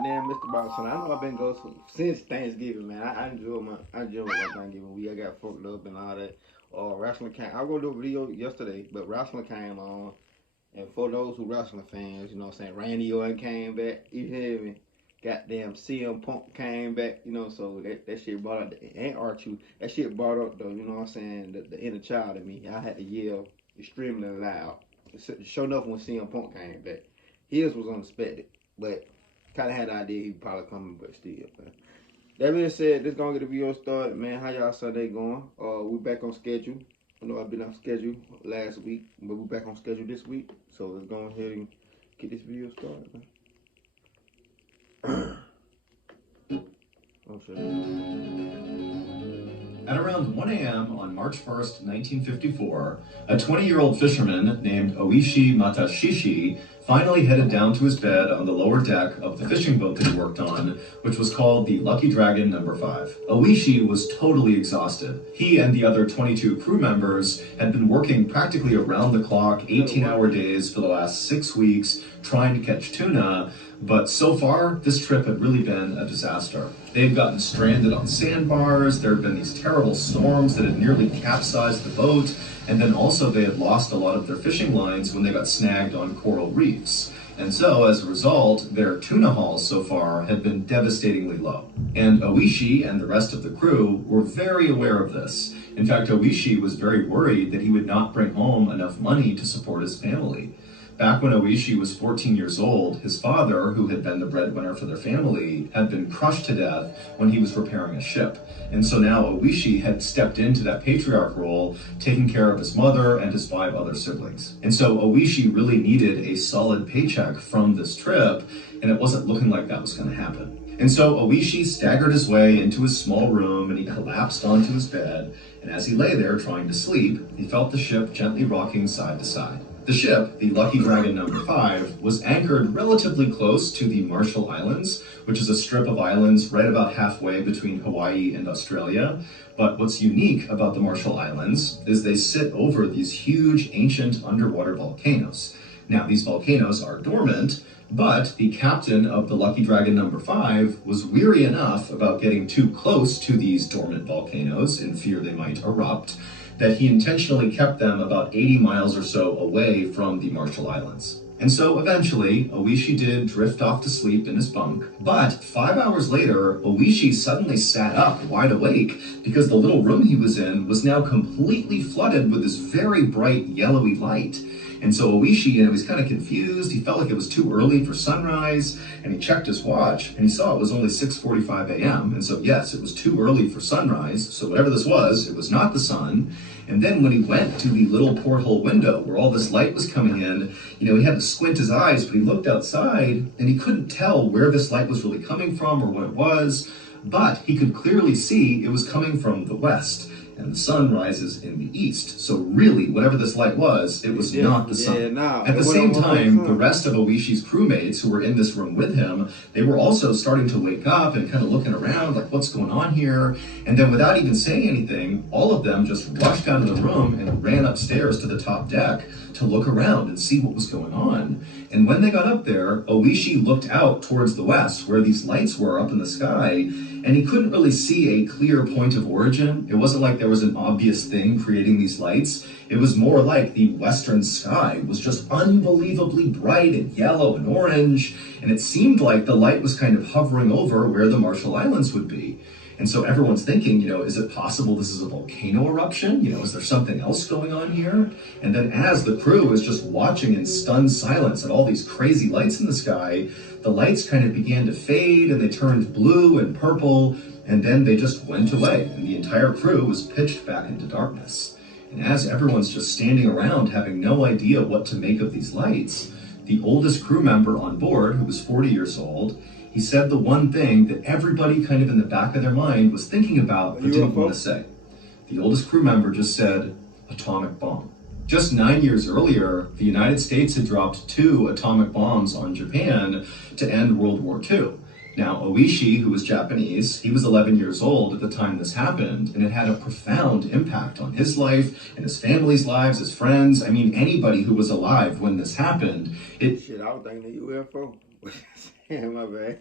goddamn Mr. Boxon. I know I've been going since Thanksgiving, man. I enjoy my Thanksgiving week. I got fucked up and all that. Wrestling came. I was gonna do a video yesterday, but wrestling came on. And for those who wrestling fans, you know what I'm saying, Randy Orton came back. You hear me? Goddamn CM Punk came back, so that shit brought up and R2. That shit brought up though, you know what I'm saying, the inner child in me. I had to yell extremely loud. Sure enough when CM Punk came back. His was unexpected, but kind of had the idea he probably coming, but still, man. That being said, this gonna get the video started, man. How y'all Sunday going? We back on schedule. I know I've been on schedule last week, but we back on schedule this week. So let's go ahead and get this video started, man. Oh, shit. At around 1 a.m. on March 1st, 1954, a 20-year-old fisherman named Oishi Matashishi finally headed down to his bed on the lower deck of the fishing boat that he worked on, which was called the Lucky Dragon No. 5. Oishi was totally exhausted. He and the other 22 crew members had been working practically around the clock, 18-hour days for the last 6 weeks, trying to catch tuna, but so far, this trip had really been a disaster. They had gotten stranded on sandbars, there had been these terrible storms that had nearly capsized the boat, and then also they had lost a lot of their fishing lines when they got snagged on coral reefs. And so, as a result, their tuna hauls so far had been devastatingly low. And Oishi and the rest of the crew were very aware of this. In fact, Oishi was very worried that he would not bring home enough money to support his family. Back when Oishi was 14 years old, his father, who had been the breadwinner for their family, had been crushed to death when he was repairing a ship. And so now Oishi had stepped into that patriarch role, taking care of his mother and his 5 other siblings. And so Oishi really needed a solid paycheck from this trip, and it wasn't looking like that was going to happen. And so Oishi staggered his way into his small room and he collapsed onto his bed. And as he lay there trying to sleep, he felt the ship gently rocking side to side. The ship, the Lucky Dragon No. 5, was anchored relatively close to the Marshall Islands, which is a strip of islands right about halfway between Hawaii and Australia. But what's unique about the Marshall Islands is they sit over these huge ancient underwater volcanoes. Now, these volcanoes are dormant, but the captain of the Lucky Dragon No. 5 was weary enough about getting too close to these dormant volcanoes in fear they might erupt, that he intentionally kept them about 80 miles or so away from the Marshall Islands. And so eventually, Oishi did drift off to sleep in his bunk, but 5 hours later, Oishi suddenly sat up wide awake because the little room he was in was now completely flooded with this very bright yellowy light. And so Oishi, he was kind of confused. He felt like it was too early for sunrise, and he checked his watch, and he saw it was only 6:45 a.m. And so yes, it was too early for sunrise. So whatever this was, it was not the sun. And then when he went to the little porthole window where all this light was coming in, he had to squint his eyes, but he looked outside, and he couldn't tell where this light was really coming from or what it was, but he could clearly see it was coming from the west. And the sun rises in the east. So really, whatever this light was, it was not the sun. At the same time, the rest of Oishi's crewmates who were in this room with him, they were also starting to wake up and kind of looking around like, what's going on here? And then without even saying anything, all of them just rushed out of the room and ran upstairs to the top deck to look around and see what was going on. And when they got up there, Oishi looked out towards the west where these lights were up in the sky, and he couldn't really see a clear point of origin. It wasn't like there was an obvious thing creating these lights. It was more like the western sky was just unbelievably bright and yellow and orange, and it seemed like the light was kind of hovering over where the Marshall Islands would be. And so everyone's thinking, is it possible this is a volcano eruption? Is there something else going on here? And then as the crew is just watching in stunned silence at all these crazy lights in the sky, the lights kind of began to fade and they turned blue and purple, and then they just went away, and the entire crew was pitched back into darkness. And as everyone's just standing around having no idea what to make of these lights, the oldest crew member on board, who was 40 years old, he said the one thing that everybody kind of in the back of their mind was thinking about but didn't want to say. The oldest crew member just said, atomic bomb. Just 9 years earlier, the United States had dropped 2 atomic bombs on Japan to end World War II. Now, Oishi, who was Japanese, he was 11 years old at the time this happened, and it had a profound impact on his life and his family's lives, his friends. Anybody who was alive when this happened. Shit, I was thinking the UFO. My bad.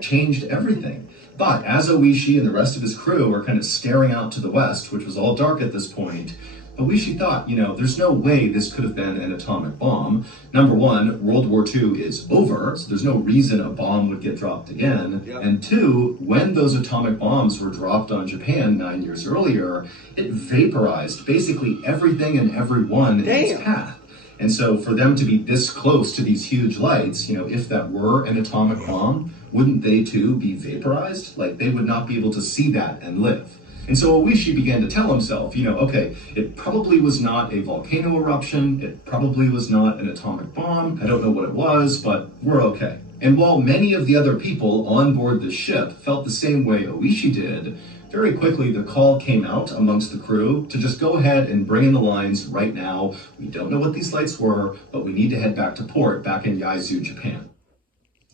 changed everything. But as Oishi and the rest of his crew were kind of staring out to the west, which was all dark at this point, Oishi thought, there's no way this could have been an atomic bomb. Number one, World War II is over, so there's no reason a bomb would get dropped again. Yep. And two, when those atomic bombs were dropped on Japan 9 years earlier, it vaporized basically everything and everyone in its path. And so for them to be this close to these huge lights, if that were an atomic bomb, wouldn't they too be vaporized? Like they would not be able to see that and live. And so Oishi began to tell himself, okay, it probably was not a volcano eruption, it probably was not an atomic bomb, I don't know what it was, but we're okay. And while many of the other people on board the ship felt the same way Oishi did, very quickly the call came out amongst the crew to just go ahead and bring in the lines right now. We don't know what these lights were, but we need to head back to port back in Yaizu, Japan.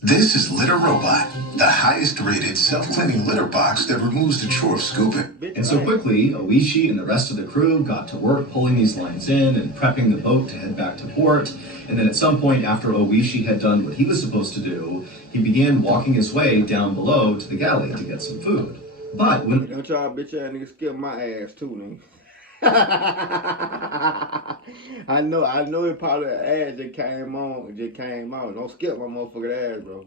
This is Litter Robot, the highest rated self-cleaning litter box that removes the chore of scooping. And so quickly, Oishi and the rest of the crew got to work pulling these lines in and prepping the boat to head back to port. And then at some point after Oishi had done what he was supposed to do, he began walking his way down below to the galley to get some food. But when... Don't y'all bitch ass niggas skip my ass too, nigga. I know it probably ad just came out. Don't skip my motherfucking ass, bro.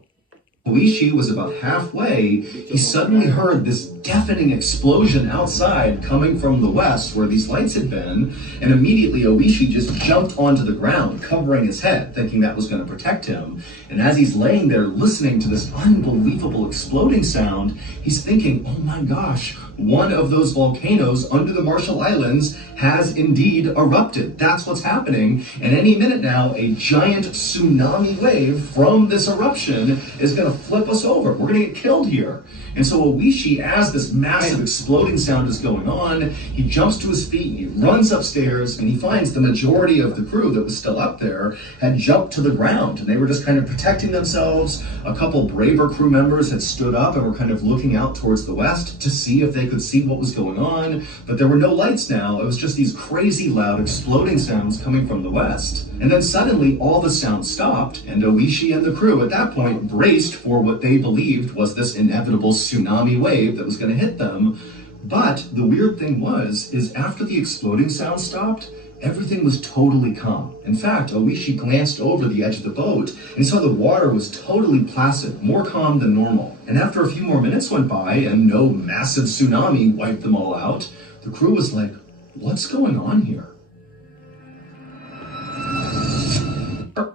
Oishi was about halfway, he suddenly heard this deafening explosion outside coming from the west where these lights had been, and immediately Oishi just jumped onto the ground, covering his head, thinking that was going to protect him. And as he's laying there listening to this unbelievable exploding sound, he's thinking, oh my gosh, one of those volcanoes under the Marshall Islands has indeed erupted. That's what's happening. And any minute now, a giant tsunami wave from this eruption is going to flip us over. We're going to get killed here. And so Oishi, as this massive exploding sound is going on, he jumps to his feet, he runs upstairs, and he finds the majority of the crew that was still up there had jumped to the ground, and they were just kind of protecting themselves. A couple braver crew members had stood up and were kind of looking out towards the west to see if they could see what was going on, but there were no lights now. It was just these crazy loud exploding sounds coming from the west. And then suddenly all the sounds stopped, and Oishi and the crew at that point braced for what they believed was this inevitable tsunami wave that was going to hit them. But the weird thing is after the exploding sound stopped, everything was totally calm. In fact, Oishi glanced over the edge of the boat and saw the water was totally placid, more calm than normal. And after a few more minutes went by and no massive tsunami wiped them all out, the crew was like, what's going on here?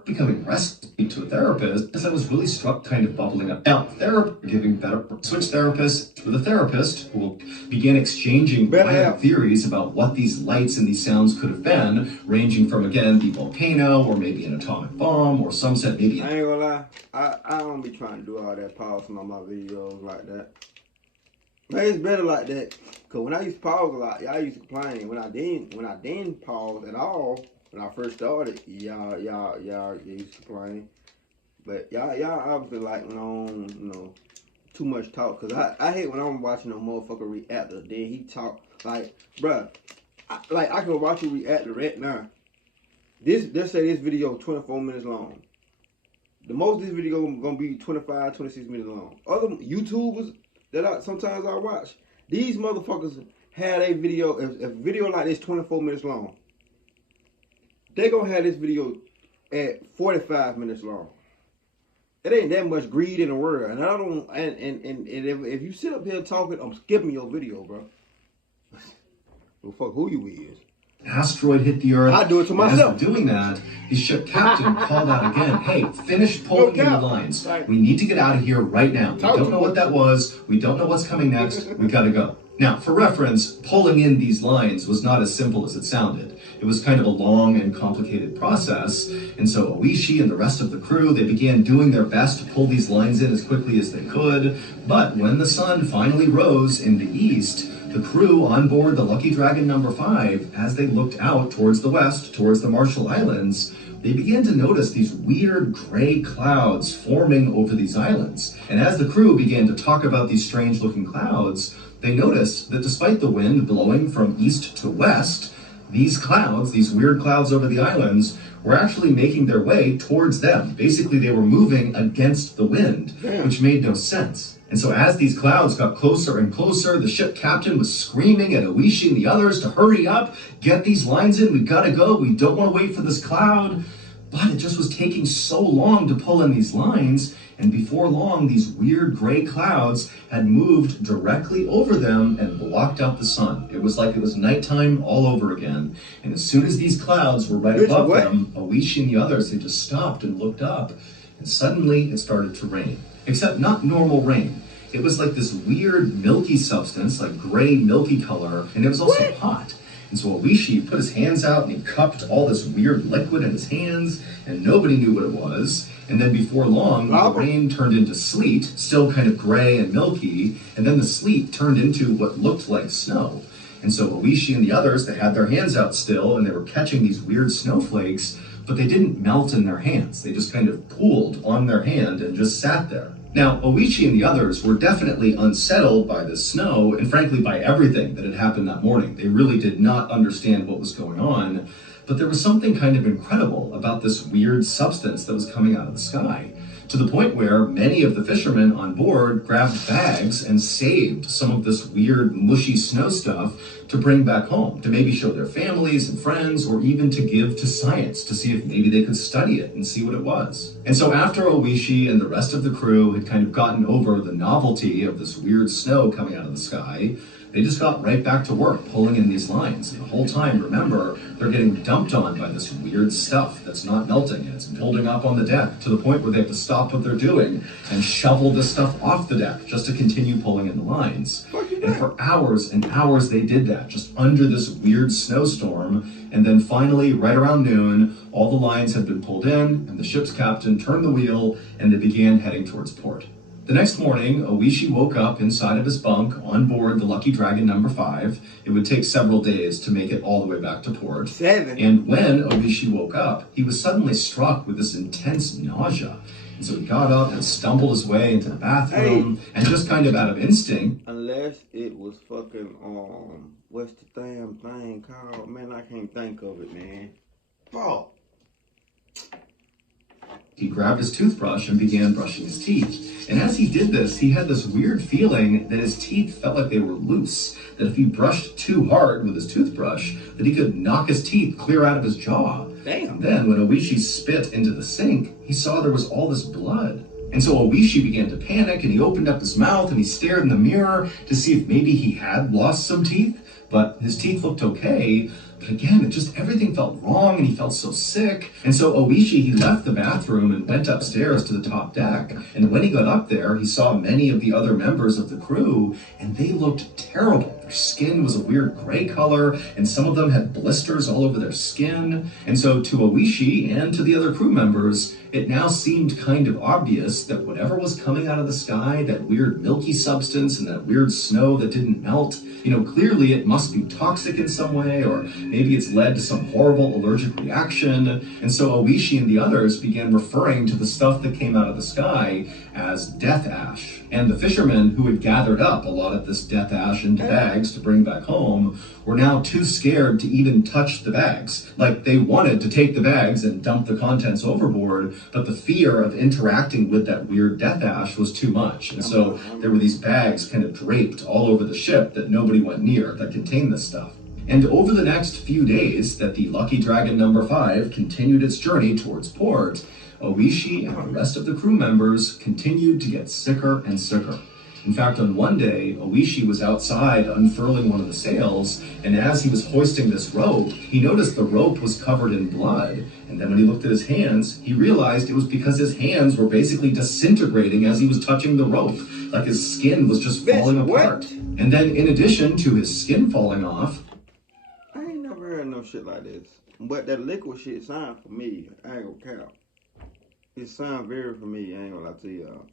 Becoming rescued to a therapist because I was really struck kind of bubbling up. Now, giving better switch therapists with a therapist who will begin exchanging wild theories about what these lights and these sounds could have been, ranging from, again, the volcano or maybe an atomic bomb, or some said maybe... I ain't gonna lie, I don't be trying to do all that pausing on my videos like that. Man, it's better like that, cause when I used to pause a lot, y'all used to complain. When I didn't pause at all, when I first started, y'all used to complain. But y'all obviously like too much talk. Cause I hate when I'm watching a motherfucker react to then he talk like, bruh, I can watch you react to right now. Let's say this video 24 minutes long. The most of this video gonna be 25, 26 minutes long. Other YouTubers that sometimes I watch, these motherfuckers had a video, if a video like this 24 minutes long, they gonna have this video at 45 minutes long. It ain't that much greed in the world, and I don't. And if you sit up here talking, I'm skipping your video, bro. Well, fuck who you is. Asteroid hit the Earth. I do it to myself. As we're doing that, the ship captain called out again, hey, finish pulling in the lines. Right. We need to get out of here right now. We don't know what that was. We don't know what's coming next. We gotta go. Now, for reference, pulling in these lines was not as simple as it sounded. It was kind of a long and complicated process, and so Oishi and the rest of the crew, they began doing their best to pull these lines in as quickly as they could, but when the sun finally rose in the east, the crew on board the Lucky Dragon number 5, as they looked out towards the west, towards the Marshall Islands, they began to notice these weird gray clouds forming over these islands. And as the crew began to talk about these strange looking clouds, they noticed that despite the wind blowing from east to west, these clouds, these weird clouds over the islands, were actually making their way towards them. Basically, they were moving against the wind, which made no sense. And so as these clouds got closer and closer, the ship captain was screaming at Oishi and the others to hurry up, get these lines in, we gotta go, we don't want to wait for this cloud. But it just was taking so long to pull in these lines, and before long, these weird gray clouds had moved directly over them and blocked out the sun. It was like it was nighttime all over again. And as soon as these clouds were right above them, Oishi and the others, they just stopped and looked up. And suddenly it started to rain. Except not normal rain. It was like this weird milky substance, like gray milky color, and it was also hot. And so Oishi put his hands out and he cupped all this weird liquid in his hands, and nobody knew what it was. And then before long, the rain turned into sleet, still kind of gray and milky, and then the sleet turned into what looked like snow. And so Oishi and the others, they had their hands out still, and they were catching these weird snowflakes, but they didn't melt in their hands. They just kind of pooled on their hand and just sat there. Now, Oishi and the others were definitely unsettled by the snow and frankly by everything that had happened that morning. They really did not understand what was going on, but there was something kind of incredible about this weird substance that was coming out of the sky, to the point where many of the fishermen on board grabbed bags and saved some of this weird mushy snow stuff to bring back home, to maybe show their families and friends, or even to give to science to see if maybe they could study it and see what it was. And so after Oishi and the rest of the crew had kind of gotten over the novelty of this weird snow coming out of the sky, they just got right back to work pulling in these lines. And the whole time, remember, they're getting dumped on by this weird stuff that's not melting. It's building up on the deck to the point where they have to stop what they're doing and shovel this stuff off the deck just to continue pulling in the lines. And for hours and hours they did that, just under this weird snowstorm. And then finally, right around noon, all the lines had been pulled in, and the ship's captain turned the wheel, and they began heading towards port. The next morning, Oishi woke up inside of his bunk on board the Lucky Dragon number 5. It would take several days to make it all the way back to port. 7. And when Oishi woke up, he was suddenly struck with this intense nausea. And so he got up and stumbled his way into the bathroom, and just kind of out of instinct. Unless it was fucking, what's the damn thing called? Man, I can't think of it, man. Fuck. He grabbed his toothbrush and began brushing his teeth. And as he did this, he had this weird feeling that his teeth felt like they were loose, that if he brushed too hard with his toothbrush, that he could knock his teeth clear out of his jaw. Damn. And then when Oishi spit into the sink, he saw there was all this blood. And so Oishi began to panic, and he opened up his mouth and he stared in the mirror to see if maybe he had lost some teeth, but his teeth looked okay. But again, everything felt wrong, and he felt so sick. And so Oishi, he left the bathroom and went upstairs to the top deck. And when he got up there, he saw many of the other members of the crew, and they looked terrible. Their skin was a weird gray color, and some of them had blisters all over their skin. And so to Oishi and to the other crew members, it now seemed kind of obvious that whatever was coming out of the sky, that weird milky substance and that weird snow that didn't melt, clearly it must be toxic in some way, or maybe it's led to some horrible allergic reaction. And so Oishi and the others began referring to the stuff that came out of the sky as death ash. And the fishermen who had gathered up a lot of this death ash into bags to bring back home were now too scared to even touch the bags. Like, they wanted to take the bags and dump the contents overboard, but the fear of interacting with that weird death ash was too much. And so there were these bags kind of draped all over the ship that nobody went near that contained this stuff. And over the next few days that the Lucky Dragon number 5 continued its journey towards port, Oishi and the rest of the crew members continued to get sicker and sicker. In fact, on one day, Oishi was outside unfurling one of the sails, and as he was hoisting this rope, he noticed the rope was covered in blood. And then when he looked at his hands, he realized it was because his hands were basically disintegrating as he was touching the rope, like his skin was just falling apart. And then in addition to his skin falling off, I ain't never heard no shit like this. But that liquid shit sound familiar. I ain't gonna count. It sound very familiar, I ain't gonna lie to y'all.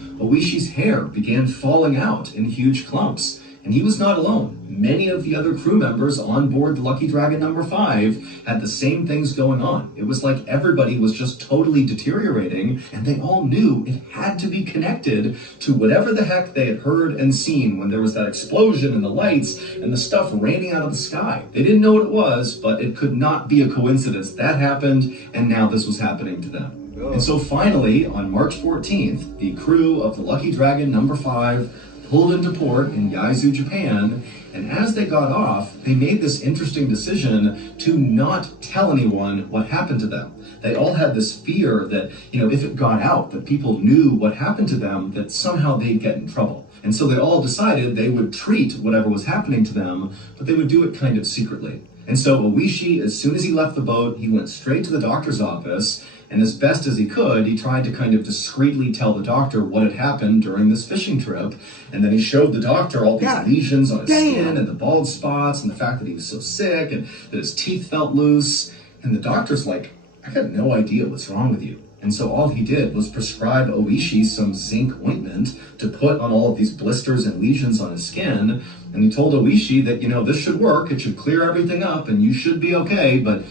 Oishi's hair began falling out in huge clumps, and he was not alone. Many of the other crew members on board the Lucky Dragon number 5 had the same things going on. It was like everybody was just totally deteriorating, and they all knew it had to be connected to whatever the heck they had heard and seen when there was that explosion and the lights and the stuff raining out of the sky. They didn't know what it was, but it could not be a coincidence. That happened, and now this was happening to them. And so finally, on March 14th, the crew of the Lucky Dragon number 5 pulled into port in Yaizu, Japan, and as they got off, they made this interesting decision to not tell anyone what happened to them. They all had this fear that, if it got out, that people knew what happened to them, that somehow they'd get in trouble. And so they all decided they would treat whatever was happening to them, but they would do it kind of secretly. And so Oishi, as soon as he left the boat, he went straight to the doctor's office, and as best as he could, he tried to kind of discreetly tell the doctor what had happened during this fishing trip. And then he showed the doctor all these lesions on his skin and the bald spots and the fact that he was so sick and that his teeth felt loose. And the doctor's like, I got no idea what's wrong with you. And so all he did was prescribe Oishi some zinc ointment to put on all of these blisters and lesions on his skin. And he told Oishi that, this should work, it should clear everything up, and you should be okay, but,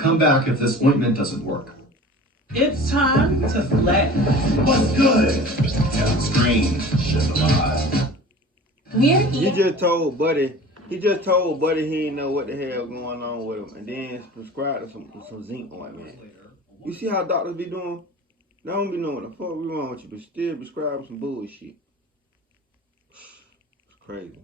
come back if this ointment doesn't work. It's time to flex. What's good? Strange shit alive. He just told Buddy he didn't know what the hell going on with him, and then prescribed some zinc ointment. You see how doctors be doing? They don't be knowing what the fuck we wrong with you, but still prescribing some bullshit. It's crazy.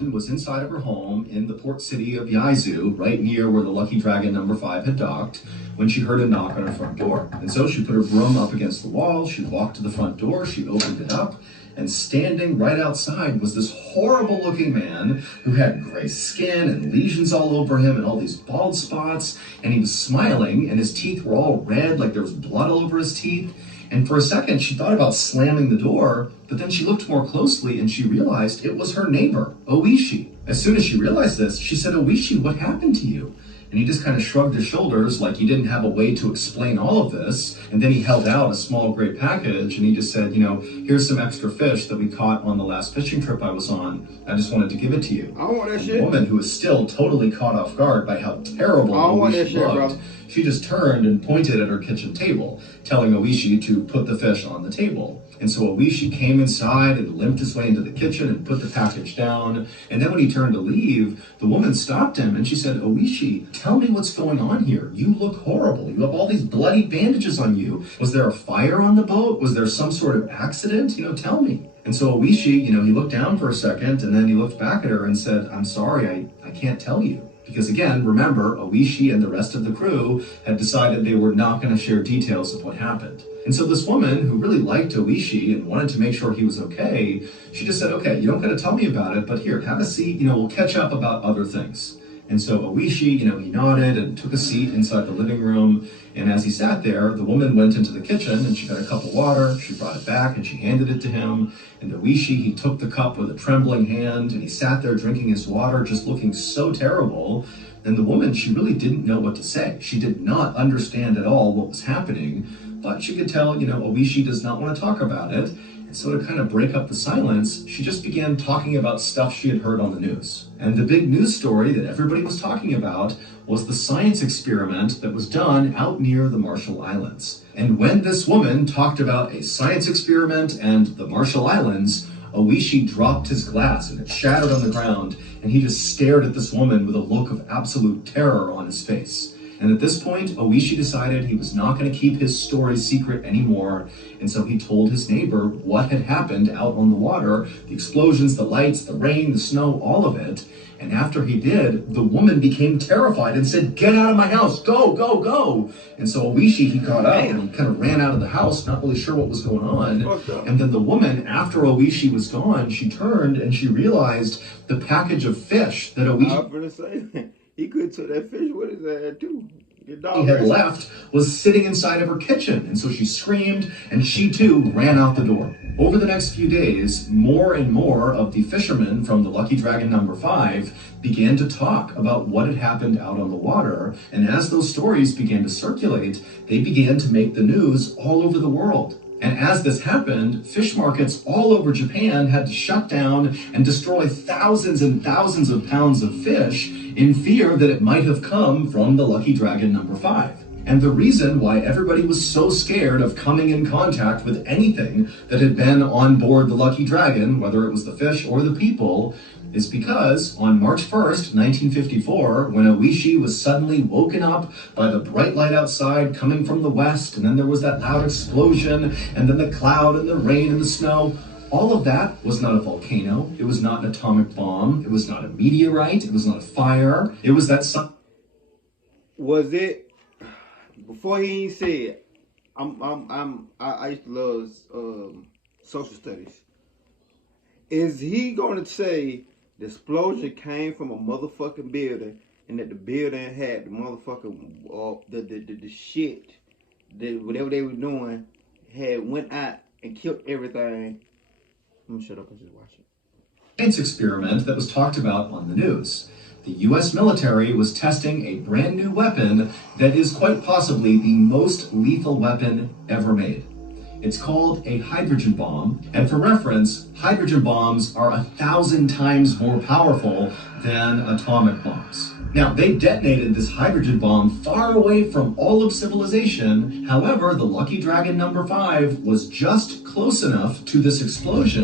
Was inside of her home in the port city of Yaizu, right near where the Lucky Dragon number 5 had docked, when she heard a knock on her front door. And so she put her broom up against the wall, she walked to the front door, she opened it up, and standing right outside was this horrible looking man who had gray skin and lesions all over him and all these bald spots, and he was smiling and his teeth were all red, like there was blood all over his teeth. And for a second, she thought about slamming the door, but then she looked more closely and she realized it was her neighbor, Oishi. As soon as she realized this, she said, Oishi, what happened to you? And he just kind of shrugged his shoulders like he didn't have a way to explain all of this. And then he held out a small gray package and he just said, here's some extra fish that we caught on the last fishing trip I was on. I just wanted to give it to you. I don't want that and shit. The woman, who was still totally caught off guard by how terrible Oishi looked, she just turned and pointed at her kitchen table, telling Oishi to put the fish on the table. And so Oishi came inside and limped his way into the kitchen and put the package down. And then when he turned to leave, the woman stopped him and she said, Oishi, tell me what's going on here. You look horrible. You have all these bloody bandages on you. Was there a fire on the boat? Was there some sort of accident? Tell me. And so Oishi, he looked down for a second and then he looked back at her and said, I'm sorry, I can't tell you. Because again, remember, Oishi and the rest of the crew had decided they were not going to share details of what happened. And so this woman, who really liked Oishi and wanted to make sure he was okay, she just said, okay, you don't got to tell me about it, but here, have a seat, we'll catch up about other things. And so Oishi, he nodded and took a seat inside the living room. And as he sat there, the woman went into the kitchen and she got a cup of water. She brought it back and she handed it to him. And Oishi, he took the cup with a trembling hand and he sat there drinking his water, just looking so terrible. And the woman, she really didn't know what to say. She did not understand at all what was happening, but she could tell, Oishi does not want to talk about it. And so to kind of break up the silence, she just began talking about stuff she had heard on the news. And the big news story that everybody was talking about was the science experiment that was done out near the Marshall Islands. And when this woman talked about a science experiment and the Marshall Islands, Oishi dropped his glass and it shattered on the ground, and he just stared at this woman with a look of absolute terror on his face. And at this point, Oishi decided he was not going to keep his story secret anymore, and so he told his neighbor what had happened out on the water, the explosions, the lights, the rain, the snow, all of it. And after he did, the woman became terrified and said, get out of my house, go, go, go. And so Oishi, he got up and he kind of ran out of the house, not really sure what was going on. And then the woman, after Oishi was gone, she turned and she realized the package of fish that Oishi... I was going to say, he could took that fish with his ass too. He had left was sitting inside of her kitchen, and so she screamed and she too ran out the door. Over the next few days, more and more of the fishermen from the Lucky Dragon number 5 began to talk about what had happened out on the water, and as those stories began to circulate, they began to make the news all over the world. And as this happened, fish markets all over Japan had to shut down and destroy thousands and thousands of pounds of fish in fear that it might have come from the Lucky Dragon number 5. And the reason why everybody was so scared of coming in contact with anything that had been on board the Lucky Dragon, whether it was the fish or the people, is because on March 1st, 1954, when Oishi was suddenly woken up by the bright light outside coming from the west, and then there was that loud explosion, and then the cloud and the rain and the snow, all of that was not a volcano, it was not an atomic bomb, it was not a meteorite, it was not a fire, it was that sun. Was it, before he even said, I used to love social studies. Is he going to say the explosion came from a motherfucking building, and that the building had the motherfucking the shit that whatever they were doing had went out and killed everything? I'm gonna shut up and just watch it. Science experiment that was talked about on the news. The US military was testing a brand new weapon that is quite possibly the most lethal weapon ever made. It's called a hydrogen bomb, and for reference, hydrogen bombs are 1,000 times more powerful than atomic bombs. Now, they detonated this hydrogen bomb far away from all of civilization. However, the Lucky Dragon number 5 was just close enough to this explosion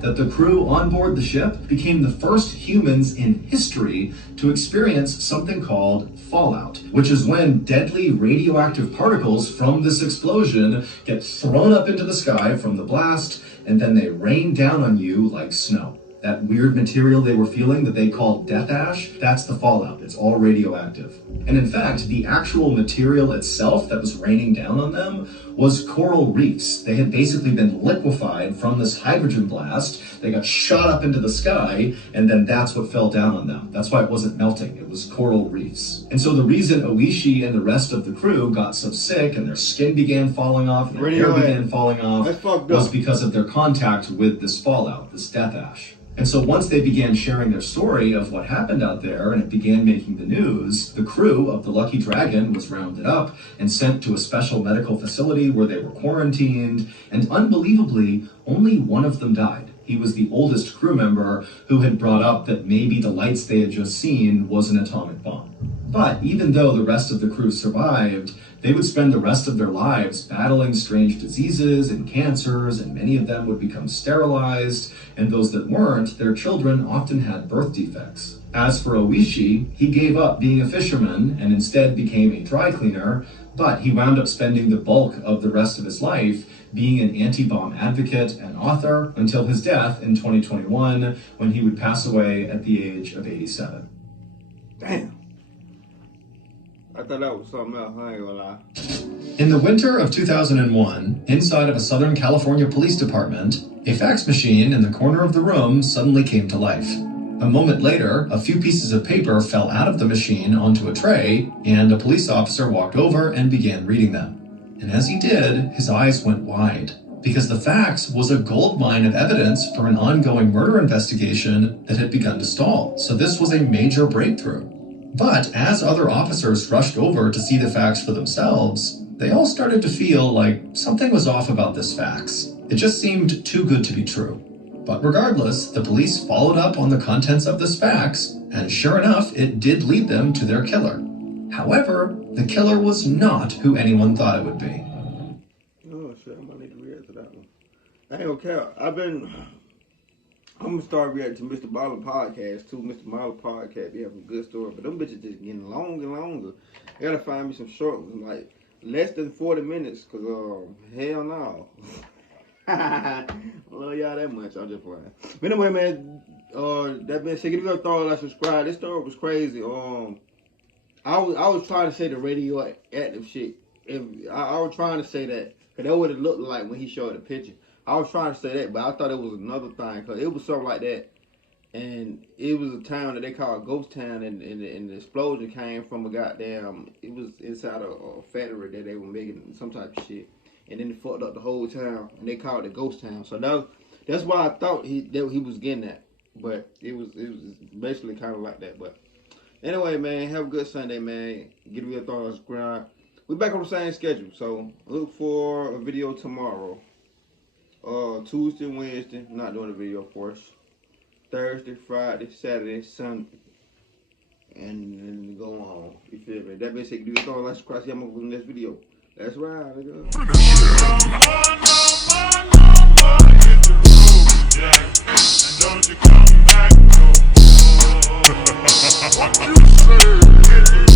that the crew on board the ship became the first humans in history to experience something called fallout, which is when deadly radioactive particles from this explosion get thrown up into the sky from the blast, and then they rain down on you like snow. That weird material they were feeling that they called death ash, that's the fallout. It's all radioactive. And in fact, the actual material itself that was raining down on them was coral reefs. They had basically been liquefied from this hydrogen blast. They got shot up into the sky, and then that's what fell down on them. That's why it wasn't melting. It was coral reefs. And so the reason Oishi and the rest of the crew got so sick and their skin began falling off and their hair began falling off was because of their contact with this fallout, this death ash. And so once they began sharing their story of what happened out there and it began making the news, the crew of the Lucky Dragon was rounded up and sent to a special medical facility where they were quarantined, and unbelievably, only one of them died. He was the oldest crew member who had brought up that maybe the lights they had just seen was an atomic bomb. But even though the rest of the crew survived, they would spend the rest of their lives battling strange diseases and cancers, and many of them would become sterilized, and those that weren't, their children often had birth defects. As for Oishi, he gave up being a fisherman and instead became a dry cleaner, but he wound up spending the bulk of the rest of his life being an anti-bomb advocate and author until his death in 2021, when he would pass away at the age of 87. Damn. I thought that was something else, I ain't gonna lie. In the winter of 2001, inside of a Southern California police department, a fax machine in the corner of the room suddenly came to life. A moment later, a few pieces of paper fell out of the machine onto a tray, and a police officer walked over and began reading them. And as he did, his eyes went wide, because the fax was a goldmine of evidence for an ongoing murder investigation that had begun to stall. So this was a major breakthrough. But as other officers rushed over to see the fax for themselves, they all started to feel like something was off about this fax. It just seemed too good to be true. But regardless, the police followed up on the contents of this fax, and sure enough, it did lead them to their killer. However, the killer was not who anyone thought it would be. Oh shit, I might need to react to that one. I ain't gonna care. I'm gonna start reacting to Mr. BALLEN podcast too. Mr. BALLEN podcast, they have some good stories, but them bitches just getting longer and longer. I gotta find me some short ones, like less than 40 minutes, cause hell no. Love y'all that much. I'm just playing. But anyway, man, that being said, give it a thought, like, subscribe. This story was crazy. I was trying to say the radioactive shit. I was trying to say that, cause that what it looked like when he showed the picture. I was trying to say that, but I thought it was another thing, because it was something like that. And it was a town that they call Ghost Town, and the explosion came from a goddamn, it was inside a factory that they were making some type of shit. And then it fucked up the whole town, and they called it Ghost Town. So that's why I thought he was getting that. But it was basically kind of like that. But anyway, man, have a good Sunday, man. Give me a thought, subscribe. We're back on the same schedule, so look for a video tomorrow. Tuesday, Wednesday, not doing a video, of course. Thursday, Friday, Saturday, Sunday, and then go on. You feel me? That bitch say do your thing, like, subscribe, see I'm over in this video. That's right, nigga. Don't you come back no more. What you say?